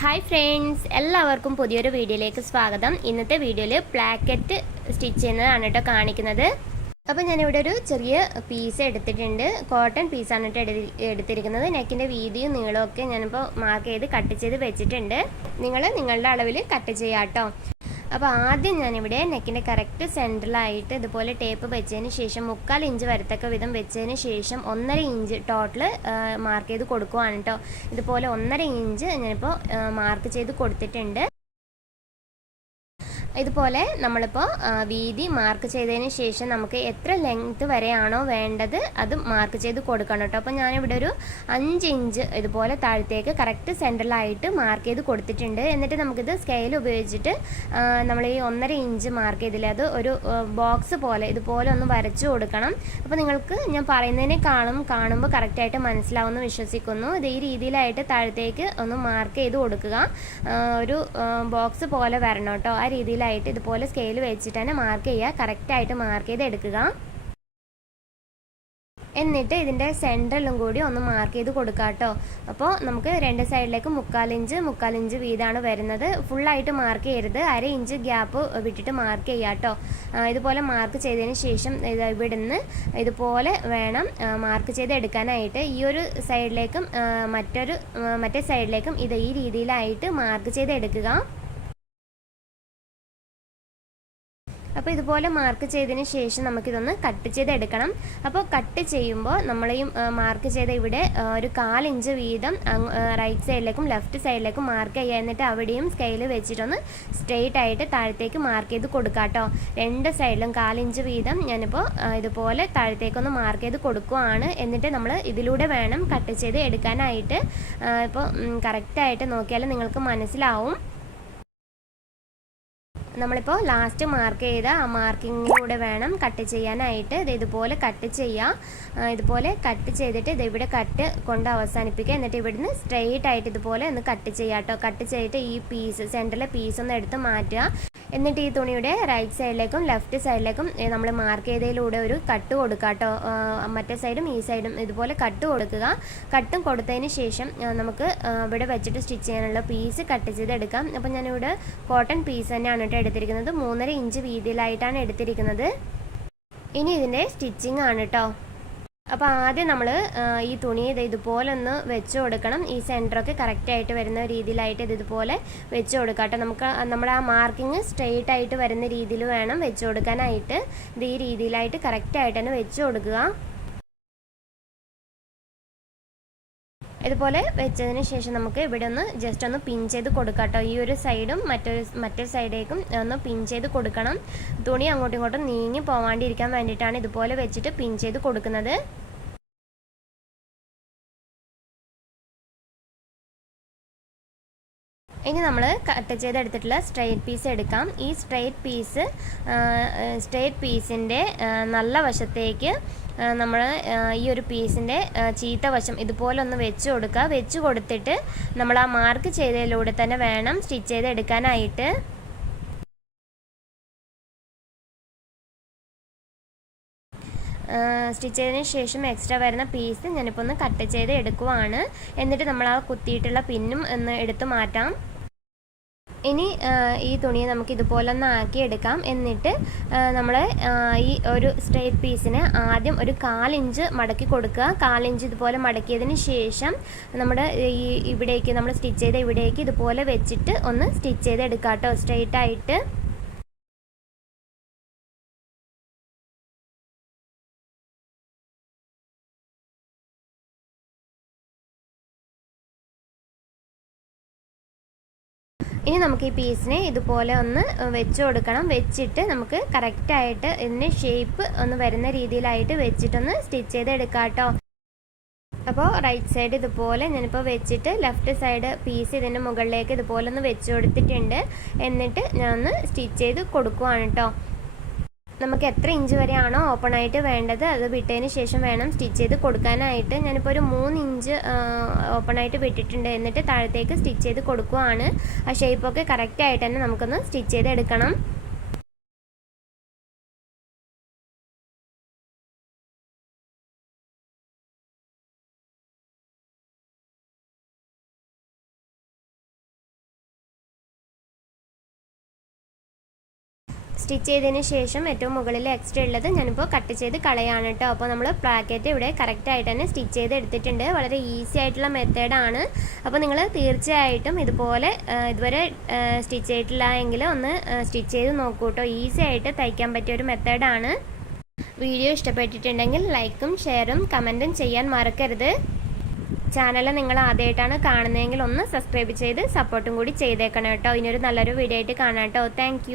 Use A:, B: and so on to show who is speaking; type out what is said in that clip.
A: Hi friends എല്ലാവർക്കും പുതിയൊരു വീഡിയോയിലേക്ക് സ്വാഗതം. ഇന്നത്തെ വീഡിയോയിൽ പ്ലാക്കറ്റ് സ്റ്റിച്ച് ചെയ്യുന്നതാണ് കേട്ടോ കാണിക്കുന്നത്. അപ്പോൾ ഞാനിവിടെ ഒരു ചെറിയ പീസ് എടുത്തിട്ടുണ്ട്. കോട്ടൺ പീസാണ് കേട്ടോ എടുത്തിരിക്കുന്നത്. നെക്കിന്റെ വീതിയും നീളമൊക്കെ ഞാനിപ്പോൾ മാർക്ക് ചെയ്ത് കട്ട് ചെയ്ത് വെച്ചിട്ടുണ്ട്. നിങ്ങൾ നിങ്ങളുടെ അളവിൽ കട്ട് ചെയ്യാം കേട്ടോ അപ്പോൾ ആദ്യം ഞാനിവിടെ നെക്കിന്റെ കറക്റ്റ് സെന്ററിലായിട്ട് ഇതുപോലെ ടേപ്പ് വെച്ചതിന് ശേഷം മുക്കാൽ ഇഞ്ച് വരത്തക്ക വിധം വെച്ചതിന് ശേഷം ഒന്നര ഇഞ്ച് ടോട്ടൽ മാർക്ക് ചെയ്ത് കൊടുക്കുവാണ് കേട്ടോ ഇതുപോലെ ഒന്നര ഇഞ്ച് ഞാനിപ്പോൾ മാർക്ക് ചെയ്ത് കൊടുത്തിട്ടുണ്ട്. ഇതുപോലെ നമ്മളിപ്പോൾ വീതി മാർക്ക് ചെയ്തതിന് ശേഷം നമുക്ക് എത്ര ലെങ്ത് വരെയാണോ വേണ്ടത് അത് മാർക്ക് ചെയ്ത് കൊടുക്കണം കേട്ടോ അപ്പോൾ ഞാനിവിടെ ഒരു അഞ്ച് ഇഞ്ച് ഇതുപോലെ താഴത്തേക്ക് കറക്റ്റ് സെന്ററിലായിട്ട് മാർക്ക് ചെയ്ത് കൊടുത്തിട്ടുണ്ട്. എന്നിട്ട് നമുക്കിത് സ്കെയിൽ ഉപയോഗിച്ചിട്ട് നമ്മൾ ഈ ഒന്നര ഇഞ്ച് മാർക്ക് ചെയ്തില്ല അത് ഒരു ബോക്സ് പോലെ ഇതുപോലെ ഒന്ന് വരച്ചു കൊടുക്കണം. അപ്പോൾ നിങ്ങൾക്ക് ഞാൻ പറയുന്നതിനേക്കാളും കാണുമ്പോൾ കറക്റ്റായിട്ട് മനസ്സിലാവുമെന്ന് വിശ്വസിക്കുന്നു. ഇത് ഈ രീതിയിലായിട്ട് താഴത്തേക്ക് ഒന്ന് മാർക്ക് ചെയ്ത് കൊടുക്കുക. ഒരു ബോക്സ് പോലെ വരണം കേട്ടോ ആ രീതിയിലായിട്ട് ആയിട്ട് ഇതുപോലെ സ്കെയിൽ വെച്ചിട്ട് തന്നെ മാർക്ക് ചെയ്യുക. കറക്റ്റായിട്ട് മാർക്ക് ചെയ്ത് എടുക്കുക. എന്നിട്ട് ഇതിന്റെ സെന്ററിലും കൂടി ഒന്ന് മാർക്ക് ചെയ്ത് കൊടുക്കുക കേട്ടോ. അപ്പോൾ നമുക്ക് രണ്ട് സൈഡിലേക്ക് മുക്കാലിഞ്ച് മുക്കാലിഞ്ച് വീതമാണ് വരുന്നത്. ഫുള്ളായിട്ട് മാർക്ക് ചെയ്യരുത്. അര ഇഞ്ച് ഗ്യാപ്പ് വിട്ടിട്ട് മാർക്ക് ചെയ്യുക കേട്ടോ. ഇതുപോലെ മാർക്ക് ചെയ്തതിന് ശേഷം ഇവിടുന്ന് ഇതുപോലെ വേണം മാർക്ക് ചെയ്ത് എടുക്കാനായിട്ട്. ഈ ഒരു സൈഡിലേക്കും മറ്റൊരു മറ്റേ സൈഡിലേക്കും ഇത് ഈ രീതിയിലായിട്ട് മാർക്ക് ചെയ്ത് എടുക്കുക. അപ്പോൾ ഇതുപോലെ മാർക്ക് ചെയ്തതിന് ശേഷം നമുക്കിതൊന്ന് കട്ട് ചെയ്ത് എടുക്കണം അപ്പോൾ കട്ട് ചെയ്യുമ്പോൾ നമ്മളെയും മാർക്ക് ചെയ്ത ഇവിടെ ഒരു കാലിഞ്ച് വീതം റൈറ്റ് സൈഡിലേക്കും ലെഫ്റ്റ് സൈഡിലേക്കും മാർക്ക് ചെയ്യുക. എന്നിട്ട് അവിടെയും സ്കെയിൽ വെച്ചിട്ടൊന്ന് സ്ട്രെയിറ്റ് ആയിട്ട് താഴത്തേക്ക് മാർക്ക് ചെയ്ത് കൊടുക്കുക കേട്ടോ രണ്ട് സൈഡിലും കാലിഞ്ച് വീതം ഞാനിപ്പോൾ ഇതുപോലെ താഴത്തേക്കൊന്ന് മാർക്ക് ചെയ്ത് കൊടുക്കുവാണ്. എന്നിട്ട് നമ്മൾ ഇതിലൂടെ വേണം കട്ട് ചെയ്ത് എടുക്കാനായിട്ട്. ഇപ്പോൾ കറക്റ്റായിട്ട് നോക്കിയാൽ നിങ്ങൾക്ക് മനസ്സിലാവും. നമ്മളിപ്പോൾ ലാസ്റ്റ് മാർക്ക് ചെയ്ത ആ മാർക്കിങ്ങിലൂടെ വേണം കട്ട് ചെയ്യാനായിട്ട്. ഇത് ഇതുപോലെ കട്ട് ചെയ്യാം. ഇതുപോലെ കട്ട് ചെയ്തിട്ട് ഇത് ഇവിടെ കട്ട് കൊണ്ട് അവസാനിപ്പിക്കുക. എന്നിട്ട് ഇവിടുന്ന് സ്ട്രെയിറ്റ് ആയിട്ട് ഇതുപോലെ ഒന്ന് കട്ട് ചെയ്യാം കേട്ടോ കട്ട് ചെയ്തിട്ട് ഈ പീസ് സെന്ററിലെ പീസ് ഒന്ന് എടുത്ത് മാറ്റുക. എന്നിട്ട് ഈ തുണിയുടെ റൈറ്റ് സൈഡിലേക്കും ലെഫ്റ്റ് സൈഡിലേക്കും നമ്മൾ മാർക്ക് ചെയ്തതിലൂടെ ഒരു കട്ട് കൊടുക്കുക കേട്ടോ മറ്റേ സൈഡും ഈ സൈഡും ഇതുപോലെ കട്ട് കൊടുക്കുക. കട്ടും കൊടുത്തതിന് ശേഷം നമുക്ക് ഇവിടെ വെച്ചിട്ട് സ്റ്റിച്ച് ചെയ്യാനുള്ള പീസ് കട്ട് ചെയ്തെടുക്കാം. അപ്പോൾ ഞാനിവിടെ കോട്ടൺ പീസ് തന്നെയാണ് കേട്ടോ എടുത്തിരിക്കുന്നത്. മൂന്നര ഇഞ്ച് വീതിയിലായിട്ടാണ് എടുത്തിരിക്കുന്നത്. ഇനി ഇതിന്റെ സ്റ്റിച്ചിങ് ആണ് കേട്ടോ അപ്പോൾ ആദ്യം നമ്മൾ ഈ തുണി ഇത് ഇതുപോലെ ഒന്ന് വെച്ച് കൊടുക്കണം. ഈ സെന്ററൊക്കെ കറക്റ്റായിട്ട് വരുന്ന രീതിയിലായിട്ട് ഇത് ഇതുപോലെ വെച്ച് കൊടുക്കാം കേട്ടോ. നമുക്ക് നമ്മുടെ ആ മാർക്കിങ് സ്ട്രെയിറ്റ് ആയിട്ട് വരുന്ന രീതിയിൽ വേണം വെച്ച് കൊടുക്കാനായിട്ട്. ഇത് ഈ രീതിയിലായിട്ട് കറക്റ്റായിട്ട് തന്നെ വെച്ച് കൊടുക്കുക. ഇതുപോലെ വെച്ചതിന് ശേഷം നമുക്ക് ഇവിടെ ഒന്ന് ജസ്റ്റ് ഒന്ന് പിൻ ചെയ്ത് കൊടുക്കാം കേട്ടോ ഈ ഒരു സൈഡും മറ്റൊരു മറ്റേ സൈഡേക്കും ഒന്ന് പിൻ ചെയ്ത് കൊടുക്കണം. തുണി അങ്ങോട്ടും ഇങ്ങോട്ടും നീങ്ങി പോവാണ്ടിരിക്കാൻ വേണ്ടിയിട്ടാണ് ഇതുപോലെ വെച്ചിട്ട് പിൻ ചെയ്ത് കൊടുക്കുന്നത്. ഇനി നമ്മൾ കട്ട് ചെയ്ത് ചെയ്തെടുത്തിട്ടുള്ള സ്ട്രെയിറ്റ് പീസ് എടുക്കാം. ഈ സ്ട്രെയിറ്റ് പീസ് സ്ട്രെയിറ്റ് പീസിന്റെ നല്ല വശത്തേക്ക് നമ്മൾ ഈ ഒരു പീസിന്റെ ചീത്ത വശം ഇതുപോലെ ഒന്ന് വെച്ച് കൊടുക്കുക. വെച്ച് കൊടുത്തിട്ട് നമ്മൾ ആ മാർക്ക് ചെയ്തതിലൂടെ തന്നെ വേണം സ്റ്റിച്ച് ചെയ്ത് എടുക്കാനായിട്ട് സ്റ്റിച്ച് ചെയ്തതിന് ശേഷം എക്സ്ട്രാ വരുന്ന പീസ് ഞാനിപ്പോൾ ഒന്ന് കട്ട് ചെയ്ത് എടുക്കുവാണ് എന്നിട്ട് നമ്മൾ ആ കുത്തിയിട്ടുള്ള പിന്നും ഒന്ന് എടുത്ത് മാറ്റാം. ഇനി ഈ തുണിയെ നമുക്ക് ഇതുപോലെ ഒന്ന് ആക്കിയെടുക്കാം. എന്നിട്ട് നമ്മൾ ഈ ഒരു സ്ട്രേറ്റ് പീസിന് ആദ്യം ഒരു കാലിഞ്ച് മടക്കി കൊടുക്കുക. കാലിഞ്ച് ഇതുപോലെ മടക്കിയതിന് ശേഷം നമ്മുടെ ഈ ഇവിടേക്ക് നമ്മൾ സ്റ്റിച്ച് ചെയ്ത ഇവിടേക്ക് ഇതുപോലെ വെച്ചിട്ട് ഒന്ന് സ്റ്റിച്ച് ചെയ്ത് എടുക്കാം കേട്ടോ സ്ട്രെയിറ്റ് ആയിട്ട്. ഇനി നമുക്ക് ഈ പീസിനെ ഇതുപോലെ ഒന്ന് വെച്ച് കൊടുക്കണം. വെച്ചിട്ട് നമുക്ക് കറക്റ്റായിട്ട് ഇതിന് ഷേപ്പ് ഒന്ന് വരുന്ന രീതിയിലായിട്ട് വെച്ചിട്ടൊന്ന് സ്റ്റിച്ച് ചെയ്ത് എടുക്കാം കേട്ടോ അപ്പോൾ റൈറ്റ് സൈഡ് ഇതുപോലെ ഞാനിപ്പോൾ വെച്ചിട്ട് ലെഫ്റ്റ് സൈഡ് പീസ് ഇതിന്റെ മുകളിലേക്ക് ഇതുപോലെ ഒന്ന് വെച്ച് കൊടുത്തിട്ടുണ്ട്. എന്നിട്ട് ഞാൻ ഒന്ന് സ്റ്റിച്ച് ചെയ്ത് കൊടുക്കുവാണ് കേട്ടോ നമുക്ക് എത്ര ഇഞ്ച് വരെയാണോ ഓപ്പൺ ആയിട്ട് വേണ്ടത്? അത് വിട്ടതിന് ശേഷം വേണം സ്റ്റിച്ച് ചെയ്ത് കൊടുക്കാനായിട്ട്. ഞാനിപ്പോൾ ഒരു മൂന്ന് ഇഞ്ച് ഓപ്പൺ ആയിട്ട് വിട്ടിട്ടുണ്ട്. എന്നിട്ട് താഴത്തേക്ക് സ്റ്റിച്ച് ചെയ്ത് കൊടുക്കുവാണ്. ആ ഷേപ്പൊക്കെ കറക്റ്റായിട്ട് തന്നെ നമുക്കൊന്ന് സ്റ്റിച്ച് ചെയ്ത് എടുക്കണം സ്റ്റിച്ച് ചെയ്തതിന് ശേഷം ഏറ്റവും മുകളിൽ എക്സ്ട്രാ ഉള്ളത് ഞാനിപ്പോൾ കട്ട് ചെയ്ത് കളയാണ് കേട്ടോ അപ്പോൾ നമ്മൾ പ്ലാക്കറ്റ് ഇവിടെ കറക്റ്റായിട്ട് തന്നെ സ്റ്റിച്ച് ചെയ്ത് എടുത്തിട്ടുണ്ട്. വളരെ ഈസി ആയിട്ടുള്ള മെത്തേഡാണ് അപ്പോൾ നിങ്ങൾ തീർച്ചയായിട്ടും ഇതുപോലെ ഇതുവരെ സ്റ്റിച്ച് ചെയ്തിട്ടില്ല എങ്കിൽ ഒന്ന് സ്റ്റിച്ച് ചെയ്ത് നോക്കൂ കേട്ടോ ഈസി ആയിട്ട് തയ്ക്കാൻ പറ്റിയ ഒരു മെത്തേഡാണ് വീഡിയോ ഇഷ്ടപ്പെട്ടിട്ടുണ്ടെങ്കിൽ ലൈക്കും ഷെയറും കമന്റും ചെയ്യാൻ മറക്കരുത്. ചാനൽ നിങ്ങൾ ആദ്യമായിട്ടാണ് കാണുന്നതെങ്കിൽ ഒന്ന് സബ്സ്ക്രൈബ് ചെയ്ത് സപ്പോർട്ടും കൂടി ചെയ്തേക്കണം കേട്ടോ ഇനിയൊരു നല്ലൊരു വീഡിയോ ആയിട്ട് കാണാം കേട്ടോ താങ്ക്